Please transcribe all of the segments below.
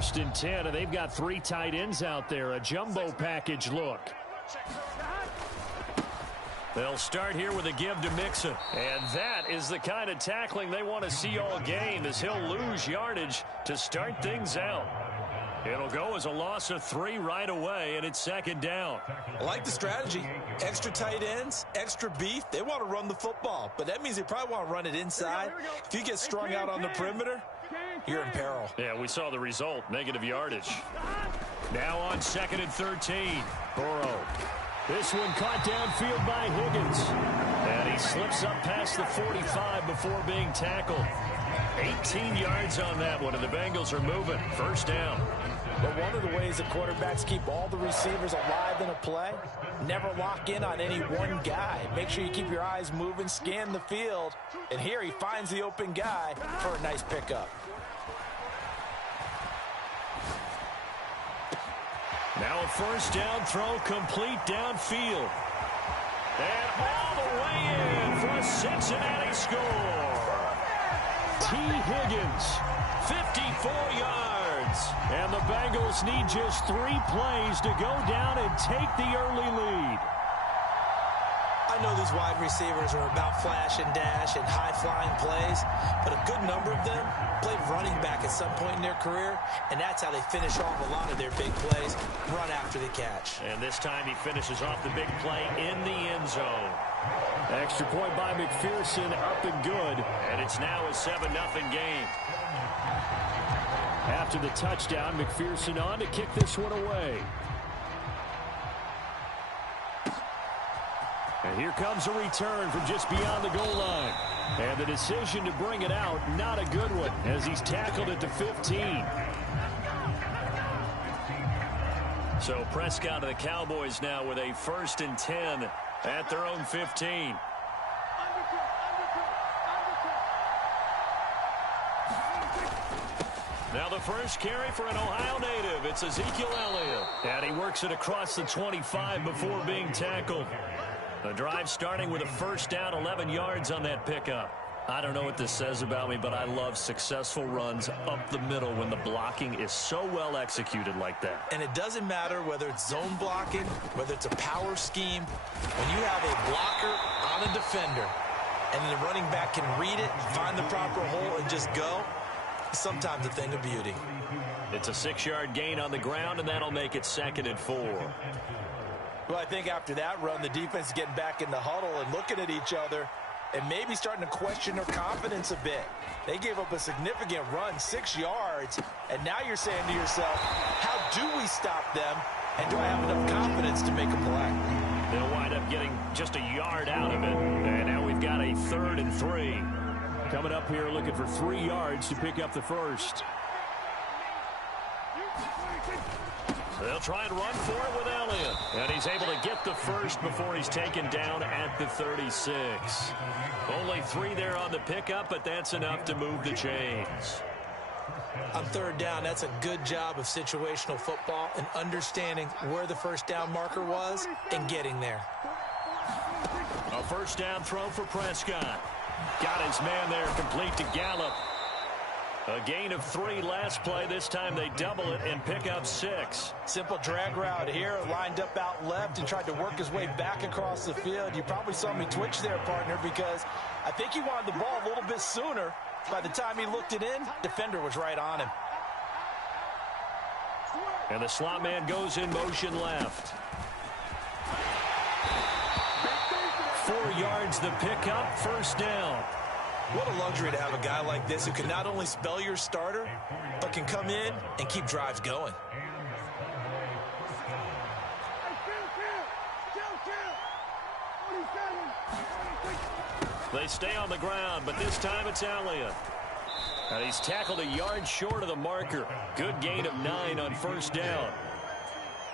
1st and 10, and they've got 3 tight ends out there. A jumbo package look. They'll start here with a give to Mixon. And that is the kind of tackling they want to see all game, as he'll lose yardage to start things out. It'll go as a loss of 3 right away, and it's 2nd down. I like the strategy. Extra tight ends, extra beef. They want to run the football, but that means they probably want to run it inside. If you get strung out on the perimeter, you're in peril. Yeah, we saw the result, negative yardage. Now on 2nd and 13. Burrow. This one caught downfield by Higgins. And he slips up past the 45 before being tackled. 18 yards on that one, and the Bengals are moving. 1st down. But one of the ways that quarterbacks keep all the receivers alive in a play, never lock in on any one guy. Make sure you keep your eyes moving, scan the field. And here he finds the open guy for a nice pickup. Now a 1st down throw, complete downfield. And all the way in for a Cincinnati score. T. Higgins, 54 yards. And the Bengals need just 3 plays to go down and take the early lead. I know these wide receivers are about flash and dash and high-flying plays, but a good number of them played running back at some point in their career, and that's how they finish off a lot of their big plays, run after the catch. And this time he finishes off the big play in the end zone. Extra point by McPherson, up and good. And it's now a 7-0 game. After the touchdown, McPherson on to kick this one away. And here comes a return from just beyond the goal line. And the decision to bring it out, not a good one, as he's tackled at the 15. So Prescott of the Cowboys now with a 1st and 10 at their own 15. Now the first carry for an Ohio native. It's Ezekiel Elliott. And he works it across the 25 before being tackled. The drive starting with a 1st down, 11 yards on that pickup. I don't know what this says about me, but I love successful runs up the middle when the blocking is so well executed like that. And it doesn't matter whether it's zone blocking, whether it's a power scheme. When you have a blocker on a defender and the running back can read it, find the proper hole, and just go, sometimes a thing of beauty. It's a 6-yard gain on the ground, and that'll make it 2nd and 4. Well, I think after that run, the defense is getting back in the huddle and looking at each other and maybe starting to question their confidence a bit. They gave up a significant run, 6 yards, and now you're saying to yourself, how do we stop them, and do I have enough confidence to make a play? They'll wind up getting just a yard out of it, and now we've got a 3rd and 3. Coming up here looking for 3 yards to pick up the first. They'll try and run for it with Elliott. And he's able to get the first before he's taken down at the 36. Only 3 there on the pickup, but that's enough to move the chains. On 3rd down, that's a good job of situational football and understanding where the 1st down marker was and getting there. A 1st down throw for Prescott. Got his man there, complete to Gallup. A gain of 3 last play. This time they double it and pick up 6. Simple drag route here, lined up out left and tried to work his way back across the field. You probably saw me twitch there, partner, because I think he wanted the ball a little bit sooner. By the time he looked it in, defender was right on him. And the slot man goes in motion left. 4 yards the pickup, 1st down. What a luxury to have a guy like this who can not only spell your starter, but can come in and keep drives going. They stay on the ground, but this time it's Elliott. And he's tackled a yard short of the marker. Good gain of 9 on 1st down.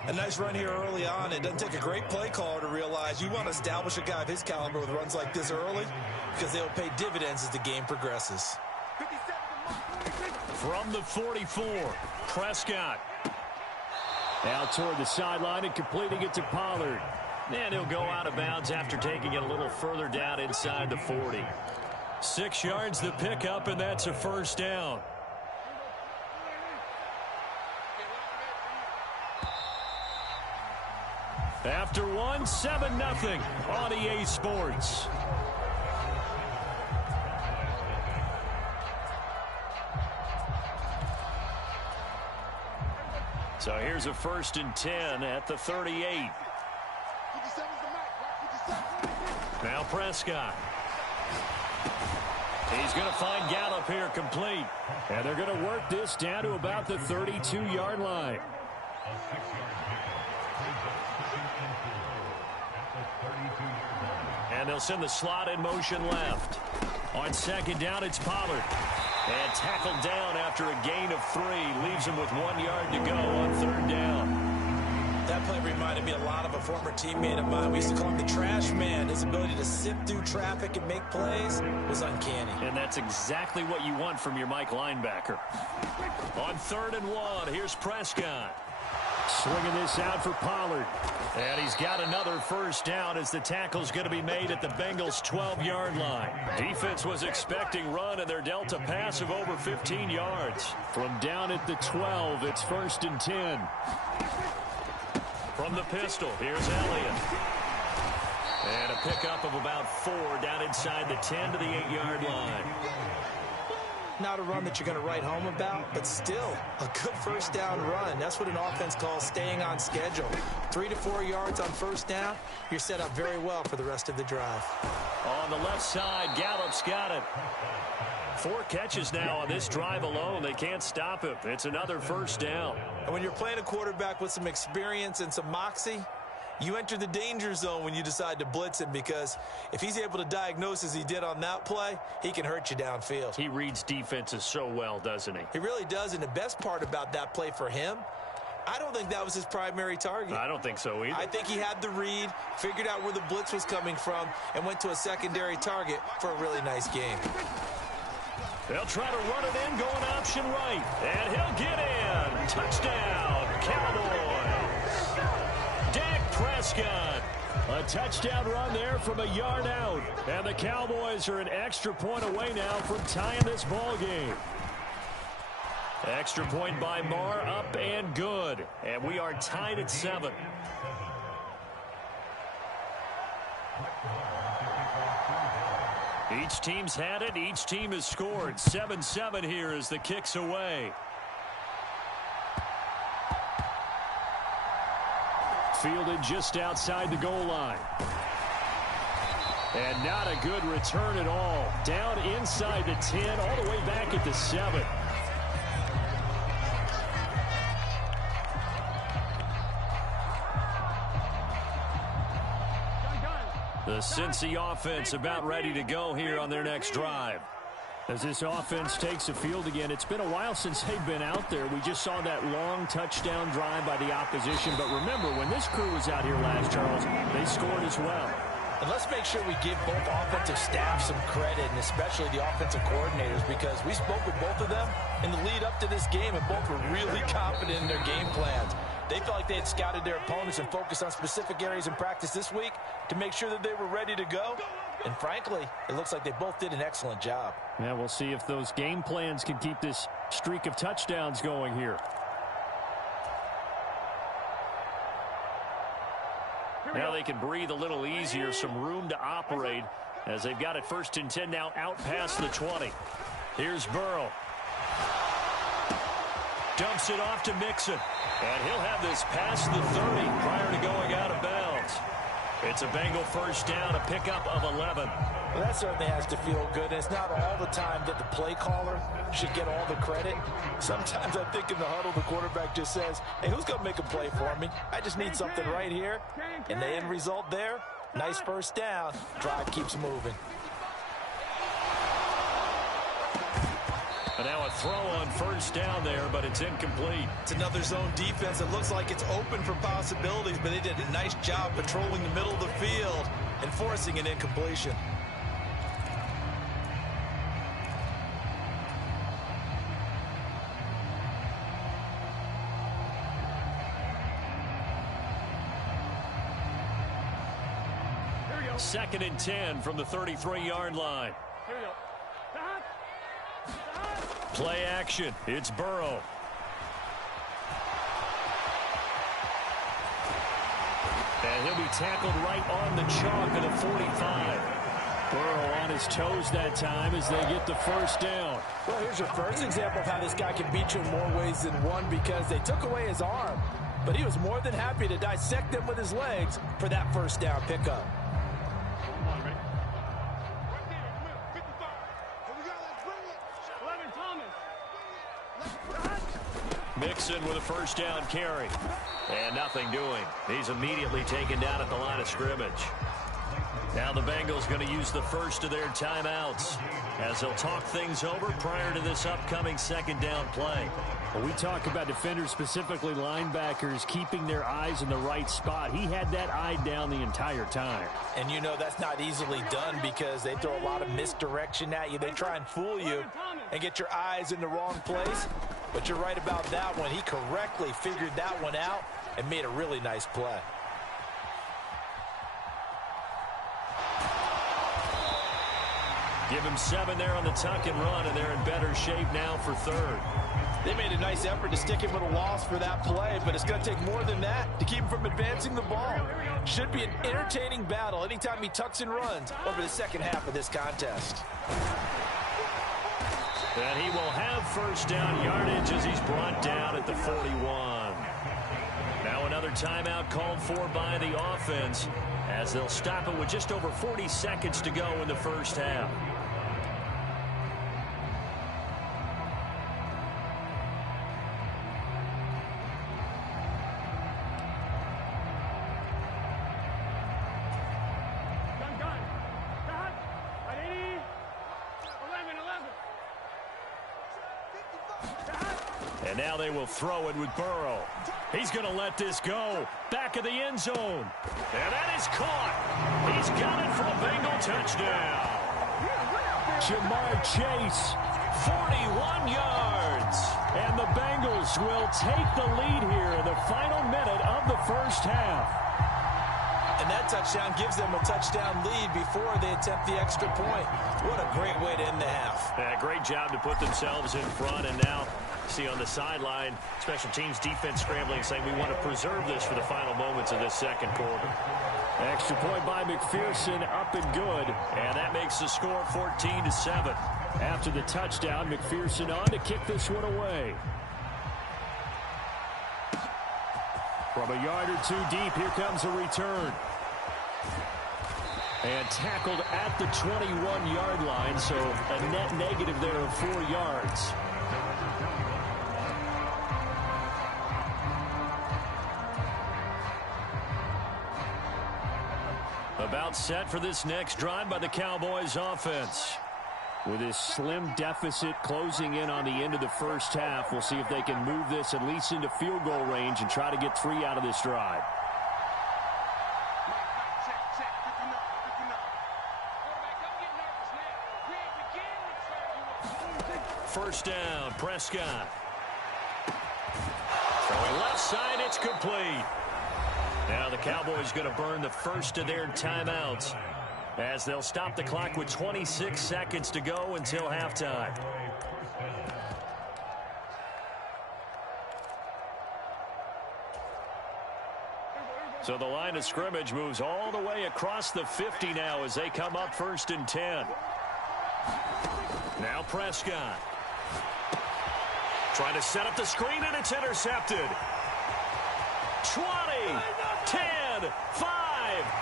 A nice run here early on. It doesn't take a great play caller to realize you want to establish a guy of his caliber with runs like this early because they'll pay dividends as the game progresses. From the 44, Prescott. Out toward the sideline and completing it to Pollard. And he'll go out of bounds after taking it a little further down inside the 40. 6 yards the pickup, and that's a 1st down. After one, 7-0 on EA Sports. So here's a 1st and 10 at the 38. Now Prescott. He's going to find Gallup here complete. And they're going to work this down to about the 32-yard line. And they'll send the slot in motion left. On 2nd down, it's Pollard. And tackled down after a gain of 3. Leaves him with 1 yard to go on 3rd down. That play reminded me a lot of a former teammate of mine. We used to call him the trash man. His ability to sift through traffic and make plays was uncanny. And that's exactly what you want from your Mike linebacker. On 3rd and 1, here's Prescott. Swinging this out for Pollard. And he's got another 1st down as the tackle's going to be made at the Bengals' 12-yard line. Defense was expecting run, and they're dealt a pass of over 15 yards. From down at the 12, it's 1st and 10. From the pistol, here's Elliott. And a pickup of about 4 down inside the 10 to the 8-yard line. Not a run that you're going to write home about, but still a good 1st down run. That's what an offense calls staying on schedule. 3 to 4 yards on 1st down, you're set up very well for the rest of the drive. On the left side, Gallup's got it. 4 catches now on this drive alone. They can't stop him. It's another 1st down. And when you're playing a quarterback with some experience and some moxie, you enter the danger zone when you decide to blitz him, because if he's able to diagnose as he did on that play, he can hurt you downfield. He reads defenses so well, doesn't he? He really does, and the best part about that play for him, I don't think that was his primary target. I don't think so either. I think he had the read, figured out where the blitz was coming from, and went to a secondary target for a really nice game. They'll try to run it in, going option right. And he'll get in. Touchdown, Cowboys. Dak Prescott. A touchdown run there from a yard out. And the Cowboys are an extra point away now from tying this ball game. Extra point by Marr, up and good. And we are tied at 7. Each team's had it. Each team has scored. 7-7 here as the kick's away. Fielded just outside the goal line. And not a good return at all. Down inside the 10, all the way back at the 7. The Cincy offense about ready to go here on their next drive. As this offense takes the field again, it's been a while since they've been out there. We just saw that long touchdown drive by the opposition. But remember, when this crew was out here last, Charles, they scored as well. And let's make sure we give both offensive staff some credit, and especially the offensive coordinators, because we spoke with both of them in the lead up to this game, and both were really confident in their game plans. They felt like they had scouted their opponents and focused on specific areas in practice this week to make sure that they were ready to go. And frankly, it looks like they both did an excellent job. Yeah, we'll see if those game plans can keep this streak of touchdowns going here. Now they can breathe a little easier, some room to operate as they've got it 1st and 10 now out past the 20. Here's Burrow. Dumps it off to Mixon. And he'll have this past the 30 prior to going out of bounds. It's a Bengal 1st down, a pickup of 11. Well, that certainly has to feel good. And it's not all the time that the play caller should get all the credit. Sometimes I think in the huddle, the quarterback just says, hey, who's going to make a play for me? I just need something right here. And the end result there, nice 1st down. Drive keeps moving. And now a throw on 1st down there, but it's incomplete. It's another zone defense. It looks like it's open for possibilities, but they did a nice job patrolling the middle of the field and forcing an incompletion. Here we go. 2nd and 10 from the 33-yard line. Here we go. Play action. It's And he'll be tackled right on the chalk of the 45. Burrow on his toes that time as they get the first down. Well, here's your first example of how this guy can beat you in more ways than one, because they took away his arm, but he was more than happy to dissect them with his legs for that first down pickup. Mixon with a first down carry. And nothing doing. He's immediately taken down at the line of scrimmage. Now the Bengals going to use the first of their timeouts as they'll talk things over prior to this upcoming second down play. Well, we talk about defenders, specifically linebackers, keeping their eyes in the right spot. He had that eye down the entire time. And you know that's not easily done because they throw a lot of misdirection at you. They try and fool you and get your eyes in the wrong place. But you're right about that one. He correctly figured that one out and made a really nice play. Give him 7 there on the tuck and run, and they're in better shape now for third. They made a nice effort to stick him with a loss for that play, but it's going to take more than that to keep him from advancing the ball. Should be an entertaining battle anytime he tucks and runs over the second half of this contest. And he will have first down yardage as he's brought down at the 41. Now another timeout called for by the offense as they'll stop it with just over 40 seconds to go in the first half. And now they will throw it with Burrow. He's going to let this go. Back of the end zone. And that is caught. He's got it for a Bengal touchdown. Jamar Chase, 41 yards. and the Bengals will take the lead here in the final minute of the first half. And that touchdown gives them a touchdown lead before they attempt the extra point. What a great way to end the half. Yeah, great job to put themselves in front, and now see on the sideline, special teams defense scrambling, saying we want to preserve this for the final moments of this second quarter. Extra point by McPherson, up and good. And that makes the score 14-7. After the touchdown, McPherson on to kick this one away. From a yard or two deep, here comes a return. And tackled at the 21-yard line, so a net negative there of 4 yards. About set for this next drive by the Cowboys offense. With this slim deficit closing in on the end of the first half, we'll see if they can move this at least into field goal range and try to get 3 out of this drive. First down, Prescott. Throwing left side, it's complete. Now the Cowboys going to burn the first of their timeouts as they'll stop the clock with 26 seconds to go until halftime. So the line of scrimmage moves all the way across the 50 now as they come up 1st and 10. Now Prescott. Trying to set up the screen, and it's intercepted. 20, 10, 5,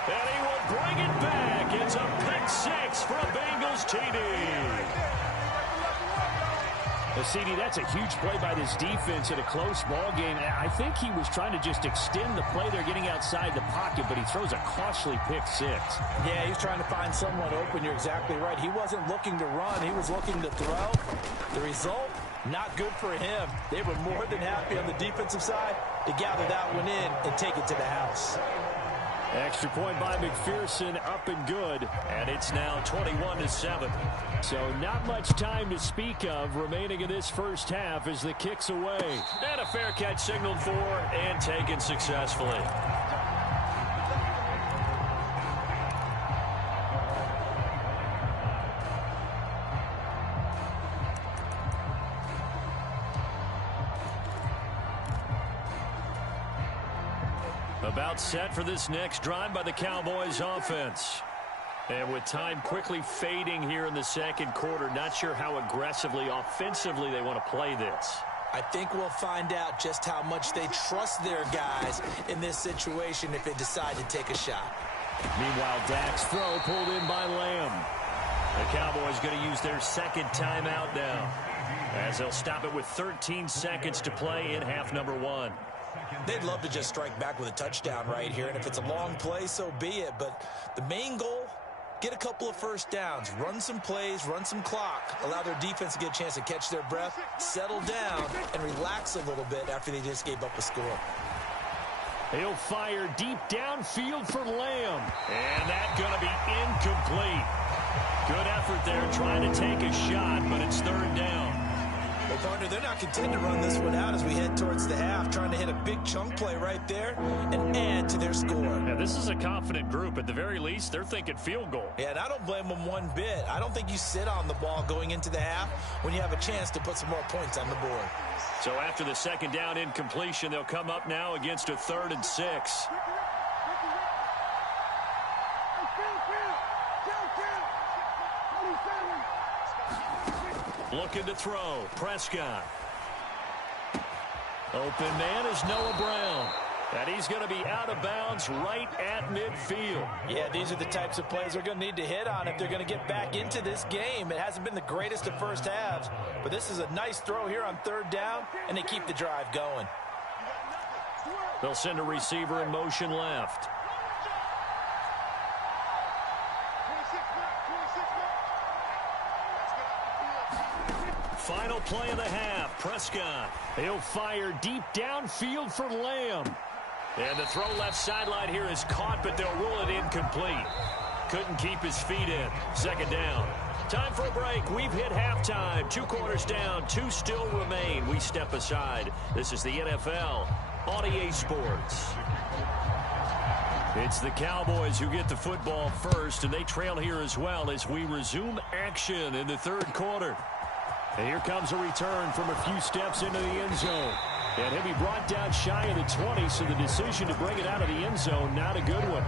and he will bring it back. It's a pick 6 for a Bengals TD. Well, CD, that's a huge play by this defense in a close ball game. I think he was trying to just extend the play. They're getting outside the pocket, but he throws a costly pick 6. Yeah, he's trying to find someone open. You're exactly right. He wasn't looking to run. He was looking to throw. The result, not good for him. They were more than happy on the defensive side to gather that one in and take it to the house. Extra point by McPherson, up and good. And it's now 21-7. So not much time to speak of remaining in this first half as the kick's away. And a fair catch signaled for and taken successfully. About set for this next drive by the Cowboys offense. And with time quickly fading here in the second quarter, not sure how aggressively, offensively they want to play this. I think we'll find out just how much they trust their guys in this situation if they decide to take a shot. Meanwhile, Dak's throw pulled in by Lamb. The Cowboys going to use their second timeout now, as they'll stop it with 13 seconds to play in half number 1. They'd love to just strike back with a touchdown right here, and if it's a long play, so be it. But the main goal, get a couple of first downs, run some plays, run some clock, allow their defense to get a chance to catch their breath, settle down, and relax a little bit after they just gave up a score. He'll fire deep downfield for Lamb, and that's going to be incomplete. Good effort there trying to take a shot, but it's third down. Well, partner, they're not content to run this one out as we head towards the half, trying to hit a big chunk play right there and add to their score. Yeah, this is a confident group. At the very least, they're thinking field goal. Yeah, and I don't blame them one bit. I don't think you sit on the ball going into the half when you have a chance to put some more points on the board. So after the second down incompletion, they'll come up now against a 3rd and 6. Looking to throw. Prescott. Open man is Noah Brown. And he's going to be out of bounds right at midfield. Yeah, these are the types of plays they're going to need to hit on if they're going to get back into this game. It hasn't been the greatest of first halves, but this is a nice throw here on 3rd down, and they keep the drive going. They'll send a receiver in motion left. Final play of the half. Prescott. He'll fire deep downfield for Lamb. And the throw left sideline here is caught, but they'll rule it incomplete. Couldn't keep his feet in. Second down. Time for a break. We've hit halftime. 2 quarters down. 2 still remain. We step aside. This is the NFL on EA Sports. It's the Cowboys who get the football first, and they trail here as well as we resume action in the 3rd quarter. And here comes a return from a few steps into the end zone. And he'll be brought down shy of the 20, so the decision to bring it out of the end zone, not a good one.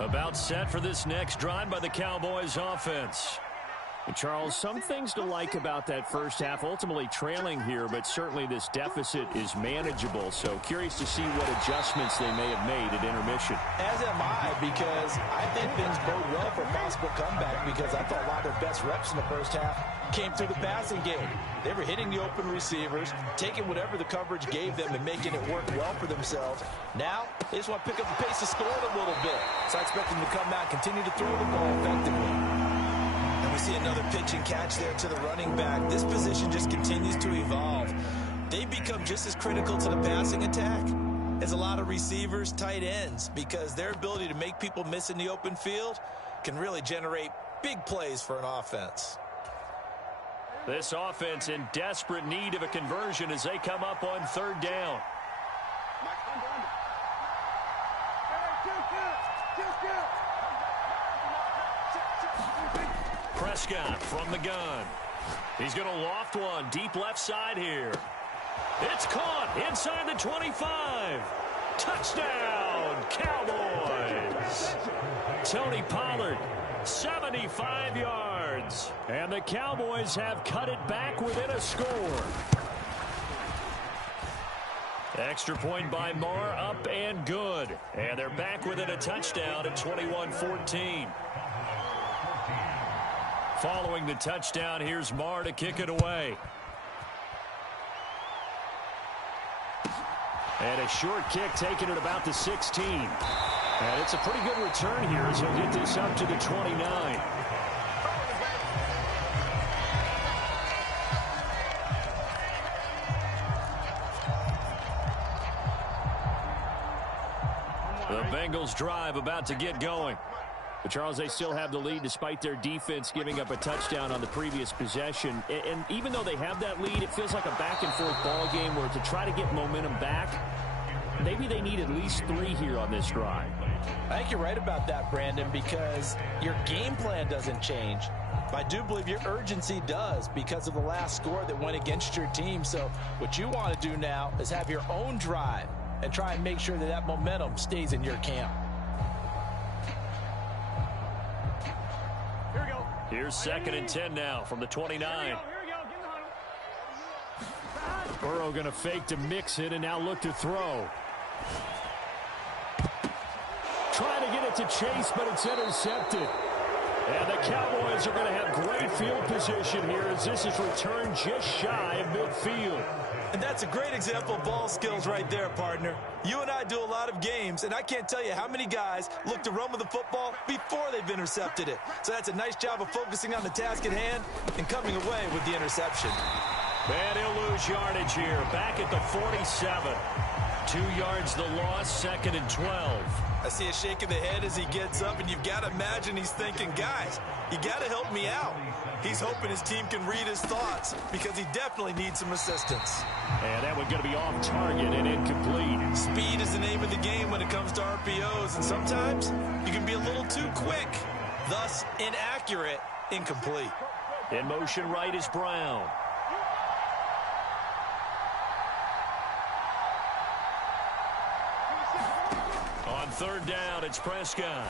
About set for this next drive by the Cowboys offense. And Charles, some things to like about that first half, ultimately trailing here, but certainly this deficit is manageable. So curious to see what adjustments they may have made at intermission. As am I, because I think things bode well for a possible comeback, because I thought a lot of their best reps in the first half came through the passing game. They were hitting the open receivers, taking whatever the coverage gave them and making it work well for themselves. Now, they just want to pick up the pace of scoring a little bit. So I expect them to come out, continue to throw the ball effectively. We see another pitch and catch there to the running back. This position just continues to evolve. They become just as critical to the passing attack as a lot of receivers, tight ends, because their ability to make people miss in the open field can really generate big plays for an offense. This offense in desperate need of a conversion as they come up on 3rd down. Prescott from the gun. He's going to loft one deep left side here. It's caught inside the 25. Touchdown, Cowboys. Tony Pollard, 75 yards. And the Cowboys have cut it back within a score. Extra point by Marr, up and good. And they're back within a touchdown at 21-14. Following the touchdown, here's Marr to kick it away. And a short kick taken at about the 16. And it's a pretty good return here as he'll get this up to the 29. The Bengals drive about to get going. But Charles, they still have the lead despite their defense giving up a touchdown on the previous possession. And even though they have that lead, it feels like a back-and-forth ball game where to try to get momentum back, maybe they need at least 3 here on this drive. I think you're right about that, Brandon, because your game plan doesn't change. I do believe your urgency does because of the last score that went against your team. So what you want to do now is have your own drive and try and make sure that that momentum stays in your camp. Here we go. Here's 2nd and 10 now from the 29. Here we go. Burrow going to fake to mix it and now look to throw. Trying to get it to Chase, but it's intercepted. And the Cowboys are going to have great field position here as this is returned just shy of midfield. And that's a great example of ball skills right there, partner. You and I do a lot of games, and I can't tell you how many guys look to run with the football before they've intercepted it. So that's a nice job of focusing on the task at hand and coming away with the interception. And he'll lose yardage here. Back at the 47. 2 yards the loss, 2nd and 12. I see a shake of the head as he gets up, and you've got to imagine he's thinking, guys, you got to help me out. He's hoping his team can read his thoughts because he definitely needs some assistance. And that one's going to be off target and incomplete. Speed is the name of the game when it comes to RPOs, and sometimes you can be a little too quick, thus inaccurate, incomplete. In motion right is Brown. On 3rd down, it's Prescott.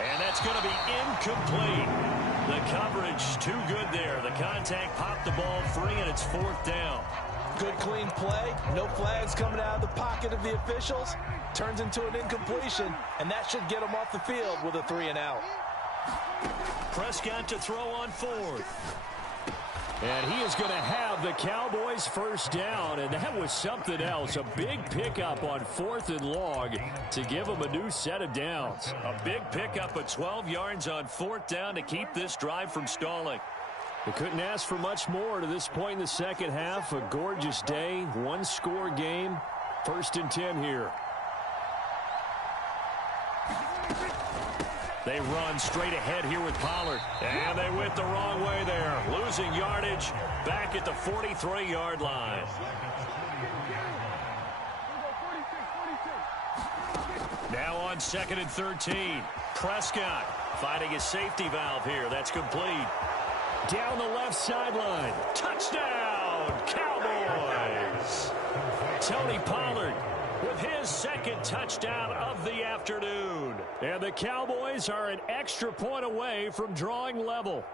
And that's going to be incomplete. The coverage too good there. The contact popped the ball free, and it's 4th down. Good, clean play. No flags coming out of the pocket of the officials. Turns into an incompletion, and that should get him off the field with a 3-and-out. Prescott to throw on 4th. And he is going to have the Cowboys 1st down, and that was something else. A big pickup on 4th and long to give them a new set of downs. A big pickup of 12 yards on 4th down to keep this drive from stalling. They couldn't ask for much more to this point in the second half. A gorgeous day, 1-score game, 1st and 10 here. They run straight ahead here with Pollard. And they went the wrong way there. Losing yardage back at the 43-yard line. Now on 2nd and 13. Prescott finding his safety valve here. That's complete. Down the left sideline. Touchdown, Cowboys. Tony Pollard with his 2nd touchdown of the afternoon. And the Cowboys are an extra point away from drawing level.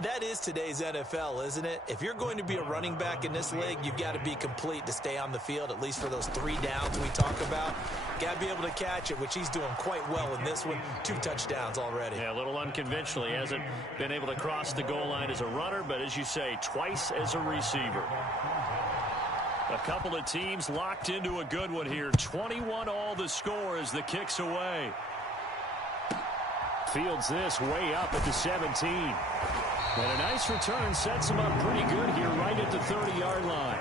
That is today's NFL, isn't it? If you're going to be a running back in this league, you've got to be complete to stay on the field, at least for those 3 downs we talk about. Got to be able to catch it, which he's doing quite well in this one. 2 touchdowns already. Yeah, a little unconventional. He hasn't been able to cross the goal line as a runner, but as you say, twice as a receiver. A couple of teams locked into a good one here. 21-all the score as the kick's away. Fields this way up at the 17. And a nice return sets him up pretty good here right at the 30-yard line.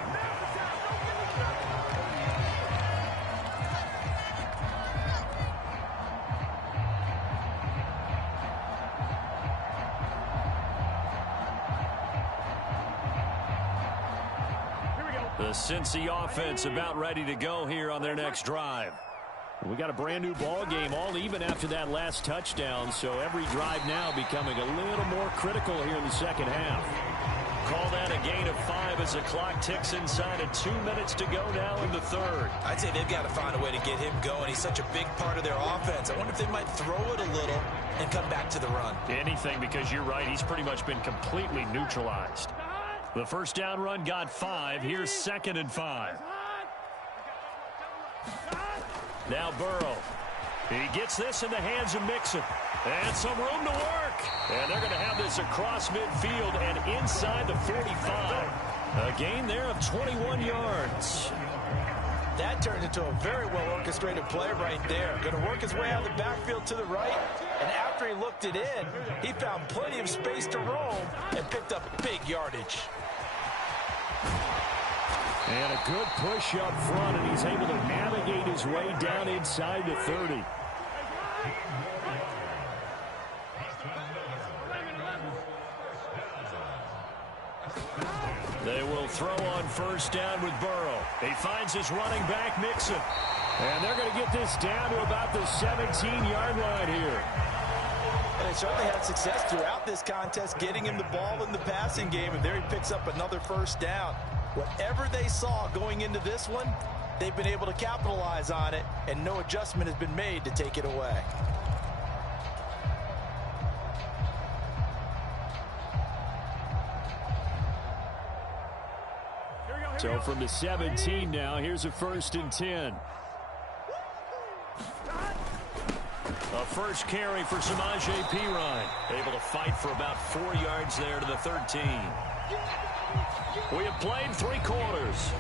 The Cincy offense about ready to go here on their next drive. We got a brand new ball game, all even after that last touchdown, so every drive now becoming a little more critical here in the second half. Call that a gain of 5 as the clock ticks inside of 2 minutes to go now in the 3rd. I'd say they've got to find a way to get him going. He's such a big part of their offense. I wonder if they might throw it a little and come back to the run. Anything, because you're right, he's pretty much been completely neutralized. The 1st down run got 5. Here's 2nd and 5. Now Burrow. He gets this in the hands of Mixon. And some room to work. And they're going to have this across midfield and inside the 45. A gain there of 21 yards. That turned into a very well-orchestrated play right there. Going to work his way out of the backfield to the right. And after he looked it in, he found plenty of space to roam and picked up big yardage. And a good push up front, and he's able to navigate his way down inside the 30. They will throw on 1st down with Burrow. He finds his running back, Mixon. And they're going to get this down to about the 17-yard line here. they certainly had success throughout this contest, getting him the ball in the passing game, and there he picks up another first down. Whatever they saw going into this one, they've been able to capitalize on it, and no adjustment has been made to take it away. So from the 17 now, here's a 1st and 10. A first carry for Samaje Perine. Able to fight for about 4 yards there to the 13. We have played 3 quarters.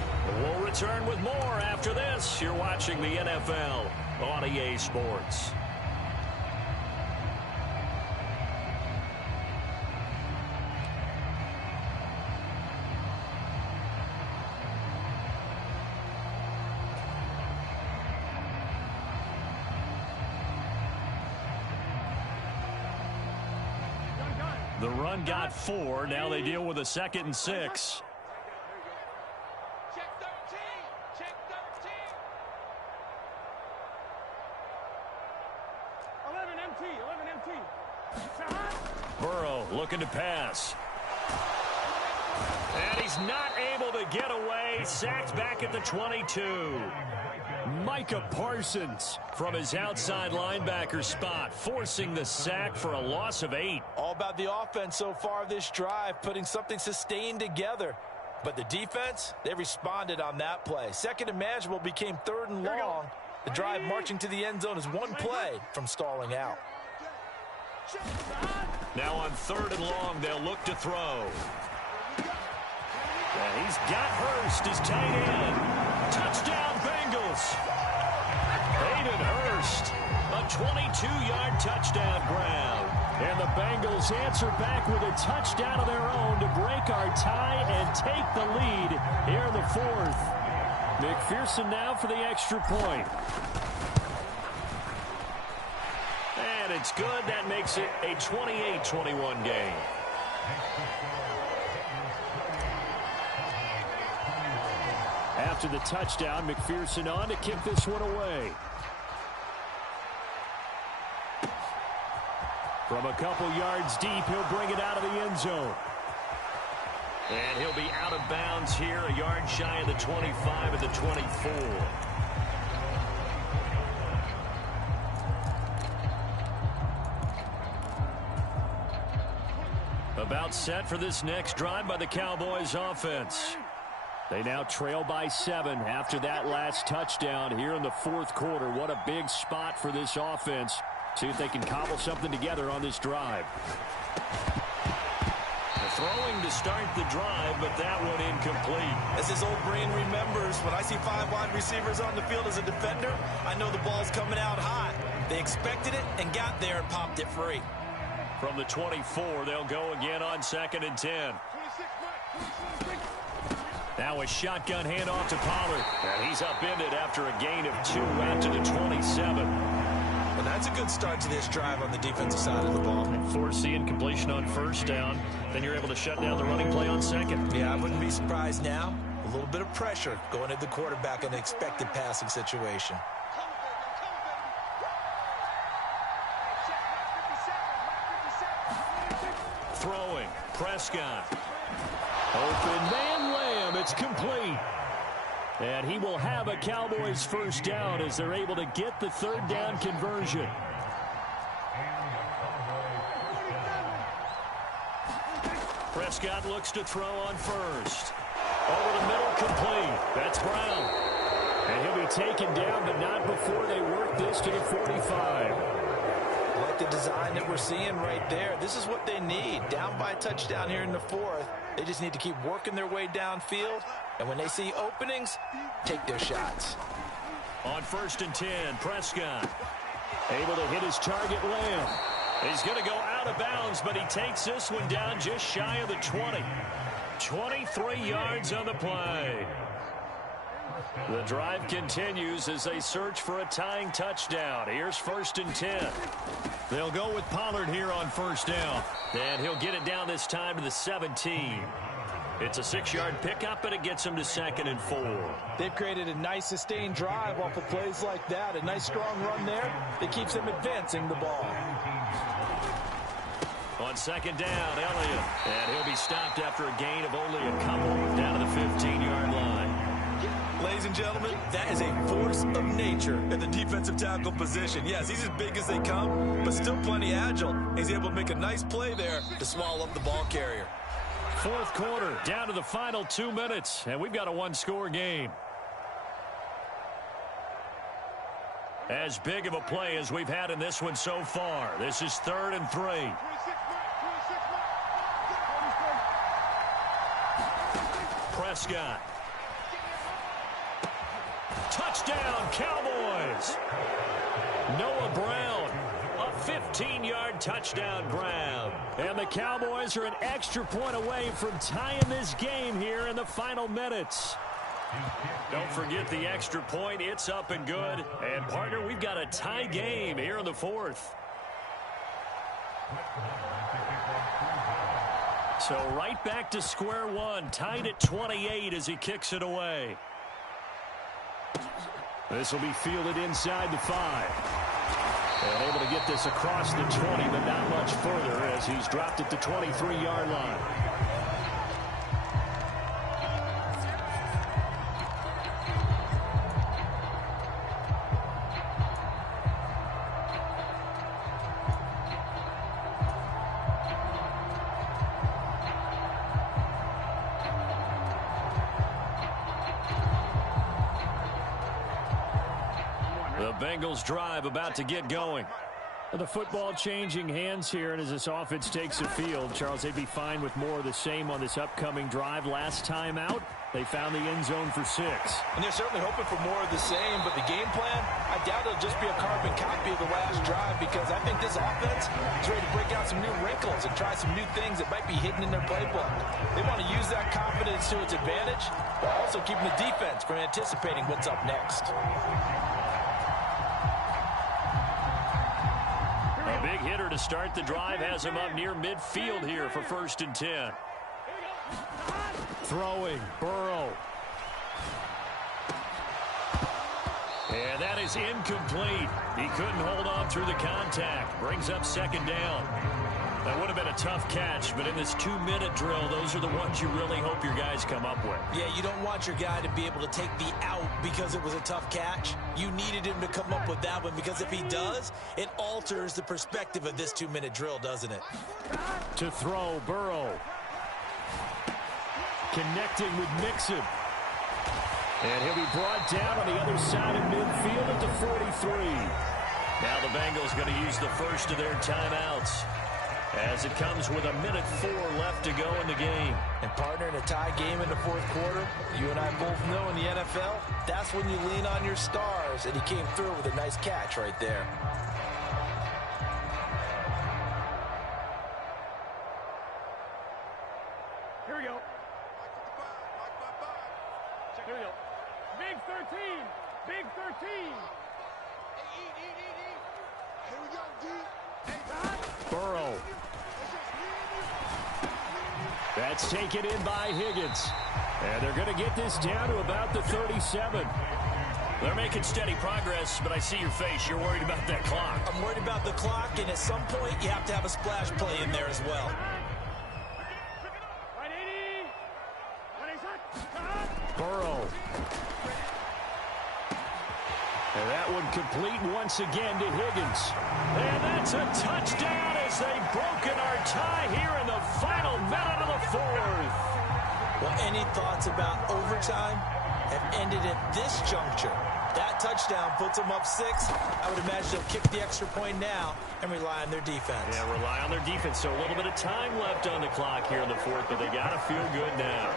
We'll return with more after this. You're watching the NFL on EA Sports. The run got 4. Now they deal with a 2nd and 6. Check 13. Check 13. 11 MT. Burrow looking to pass. And he's not able to get away. Sacked back at the 22. Micah Parsons from his outside linebacker spot, forcing the sack for a loss of 8. All about the offense so far this drive, putting something sustained together. But the defense, they responded on that play. 2nd and manageable became 3rd and long. The drive marching to the end zone is 1 play from stalling out. Now on 3rd and long, they'll look to throw. And he's got Hurst as tight end. Touchdown, Bengals. Hayden Hurst, a 22-yard touchdown grab. And the Bengals answer back with a touchdown of their own to break our tie and take the lead here in the 4th. McPherson now for the extra point. And it's good. That makes it a 28-21 game. After the touchdown, McPherson on to kick this one away. From a couple yards deep, he'll bring it out of the end zone. And he'll be out of bounds here, a yard shy of the 25 at the 24. About set for this next drive by the Cowboys offense. They now trail by 7 after that last touchdown here in the 4th quarter. What a big spot for this offense. See if they can cobble something together on this drive. Throwing to start the drive, but that one incomplete. As his old brain remembers, when I see 5 wide receivers on the field as a defender, I know the ball's coming out hot. They expected it and got there and popped it free. From the 24, they'll go again on 2nd and 10. Now a shotgun handoff to Pollard. And he's upended after a gain of 2 out to the 27. And that's a good start to this drive on the defensive side of the ball. And force the incompletion on 1st down. Then you're able to shut down the running play on 2nd. Yeah, I wouldn't be surprised now. A little bit of pressure going at the quarterback in an expected passing situation. Throwing. Prescott. Open man Lamb. It's complete. And he will have a Cowboys 1st down as they're able to get the 3rd down conversion. Prescott looks to throw on 1st. Over the middle, complete. That's Brown. And he'll be taken down, but not before they work this to the 45. Like the design that we're seeing right there. This is what they need. Down by a touchdown here in the 4th. They just need to keep working their way downfield. And when they see openings, take their shots. On 1st and 10, Prescott able to hit his target, Lamb. He's going to go out of bounds, but he takes this one down just shy of the 20. 23 yards on the play. The drive continues as they search for a tying touchdown. Here's 1st and 10. They'll go with Pollard here on 1st down. And he'll get it down this time to the 17. It's a 6-yard pickup, and it gets him to 2nd and 4. They've created a nice sustained drive off of plays like that. A nice strong run there that keeps them advancing the ball. On second down, Elliott. And he'll be stopped after a gain of only a couple down to the 15-yard line. Ladies and gentlemen, that is a force of nature at the defensive tackle position. Yes, he's as big as they come, but still plenty agile. He's able to make a nice play there to swallow up the ball carrier. Fourth quarter, down to the final 2 minutes, and we've got a one-score game. As big of a play as we've had in this one so far. This is 3rd and 3. Prescott. Touchdown, Cowboys. Noah Brown, a 15-yard touchdown grab. And the Cowboys are an extra point away from tying this game here in the final minutes. Don't forget the extra point. It's up and good. And, partner, we've got a tie game here in the 4th. So right back to square one, tied at 28 as he kicks it away. This will be fielded inside the 5. And able to get this across the 20, but not much further as he's dropped at the 23-yard line. The Bengals drive about to get going. The football changing hands here, and as this offense takes the field, Charles, they'd be fine with more of the same on this upcoming drive. Last time out, they found the end zone for 6. And they're certainly hoping for more of the same, but the game plan, I doubt it'll just be a carbon copy of the last drive, because I think this offense is ready to break out some new wrinkles and try some new things that might be hidden in their playbook. They want to use that confidence to its advantage, but also keeping the defense from anticipating what's up next. A big hitter to start the drive has him up near midfield here for 1st and 10. Throwing, Burrow. And that is incomplete. He couldn't hold on through the contact. Brings up 2nd down. That would have been a tough catch, but in this 2-minute drill, those are the ones you really hope your guys come up with. Yeah, you don't want your guy to be able to take the out because it was a tough catch. You needed him to come up with that one, because if he does, it alters the perspective of this 2-minute drill, doesn't it? To throw, Burrow. Connecting with Mixon. And he'll be brought down on the other side of midfield at the 43. Now the Bengals going to use the first of their timeouts, as it comes with 1:04 left to go in the game. And, partner, in a tie game in the 4th quarter, you and I both know in the NFL, that's when you lean on your stars, and he came through with a nice catch right there. Here we go. Here we go. Big 13. Big 13. Here we go, D. Burrow. That's taken in by Higgins. And they're going to get this down to about the 37. They're making steady progress, but I see your face. You're worried about that clock. I'm worried about the clock, and at some point, you have to have a splash play in there as well. Burrow. And that one complete once again to Higgins. And that's a touchdown as they've broken our tie here in the final minute of the 4th. Well, any thoughts about overtime have ended at this juncture. That touchdown puts them up 6. I would imagine they'll kick the extra point now and rely on their defense. Yeah, rely on their defense. So a little bit of time left on the clock here in the 4th, but they got to feel good now.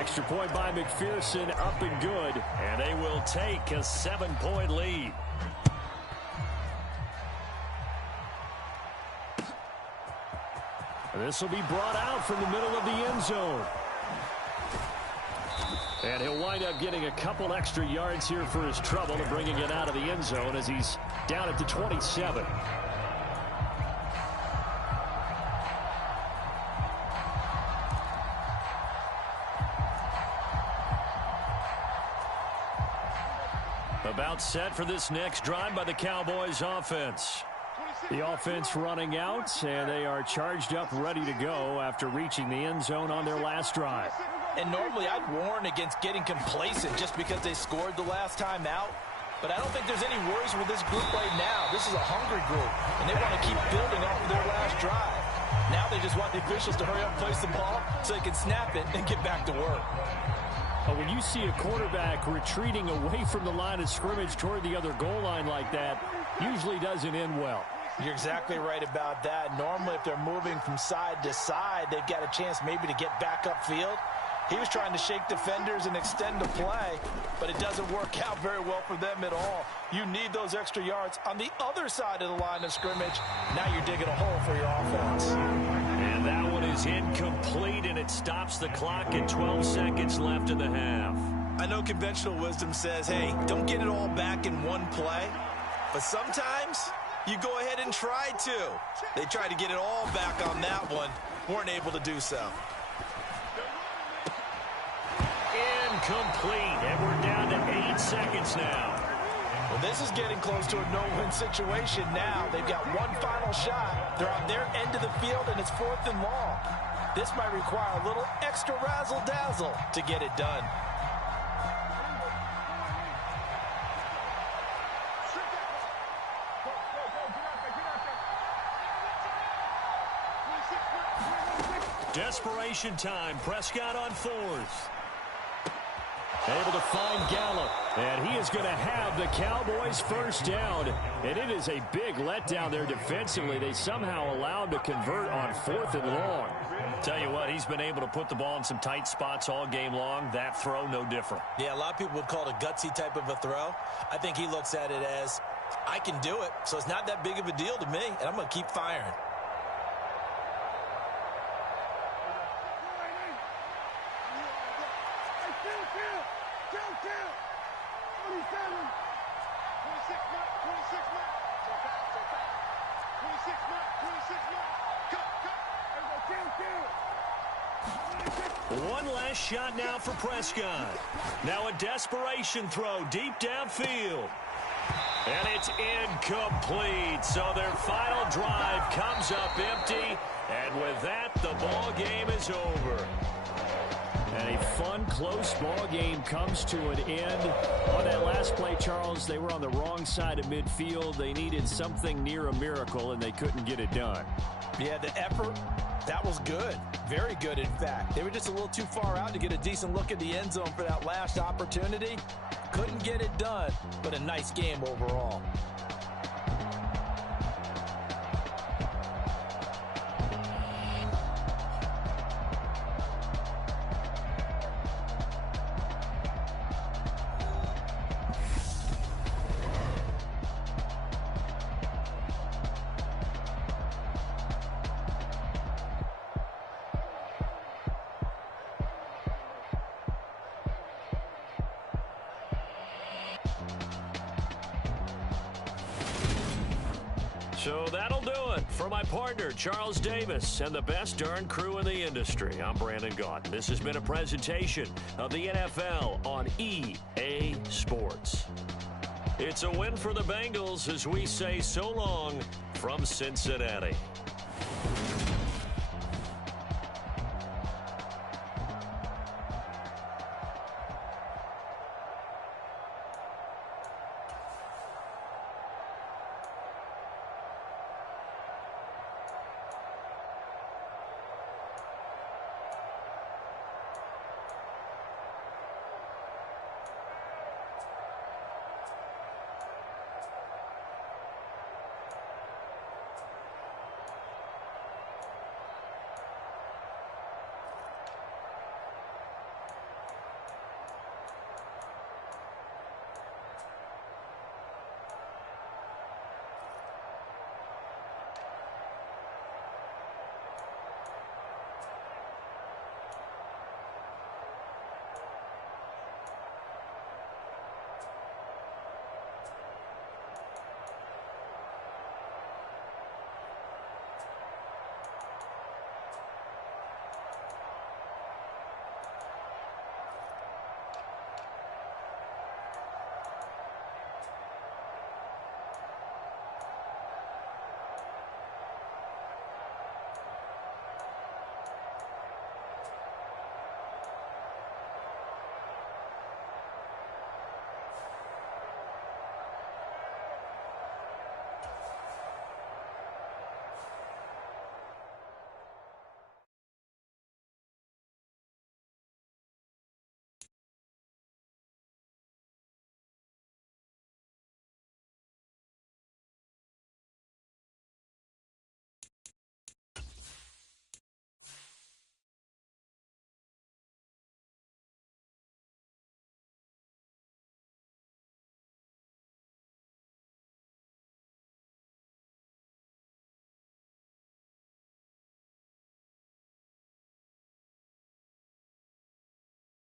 Extra point by McPherson, up and good, and they will take a 7-point lead. This will be brought out from the middle of the end zone. And he'll wind up getting a couple extra yards here for his trouble and bringing it out of the end zone as he's down at the 27. About set for this next drive by the Cowboys offense. 26. The offense running out, and they are charged up, ready to go after reaching the end zone on their last drive. And normally I'd warn against getting complacent just because they scored the last time out. But I don't think there's any worries with this group right now. This is a hungry group, and they want to keep building off of their last drive. Now they just want the officials to hurry up and place the ball so they can snap it and get back to work. But when you see a quarterback retreating away from the line of scrimmage toward the other goal line like that, usually doesn't end well. You're exactly right about that. Normally, if they're moving from side to side, they've got a chance maybe to get back upfield. He was trying to shake defenders and extend the play, but it doesn't work out very well for them at all. You need those extra yards on the other side of the line of scrimmage. Now you're digging a hole for your offense. And that one is incomplete, and it stops the clock at 12 seconds left in the half. I know conventional wisdom says, hey, don't get it all back in one play, but sometimes you go ahead and try to. They tried to get it all back on that one, weren't able to do so. Incomplete, and we're down to 8 seconds now. Well, this is getting close to a no-win situation now. They've got one final shot. They're on their end of the field, and it's 4th and long. This might require a little extra razzle-dazzle to get it done. Desperation time. Prescott on 4th. Able to find Gallup, and he is going to have the Cowboys first down. And it is a big letdown there defensively. They somehow allowed to convert on 4th and long. Tell you what, he's been able to put the ball in some tight spots all game long. That throw, no different. Yeah, a lot of people would call it a gutsy type of a throw. I think he looks at it as, I can do it, so it's not that big of a deal to me, and I'm going to keep firing. One last shot now for Prescott. Now a desperation throw deep downfield. And it's incomplete. So their final drive comes up empty. And with that, the ball game is over. And a fun, close ball game comes to an end. On that last play, Charles, they were on the wrong side of midfield. They needed something near a miracle, and they couldn't get it done. Yeah, the effort, that was good. Very good, in fact. They were just a little too far out to get a decent look at the end zone for that last opportunity. Couldn't get it done, but a nice game overall. So that'll do it for my partner, Charles Davis, and the best darn crew in the industry. I'm Brandon Gaunt. This has been a presentation of the NFL on EA Sports. It's a win for the Bengals as we say so long from Cincinnati.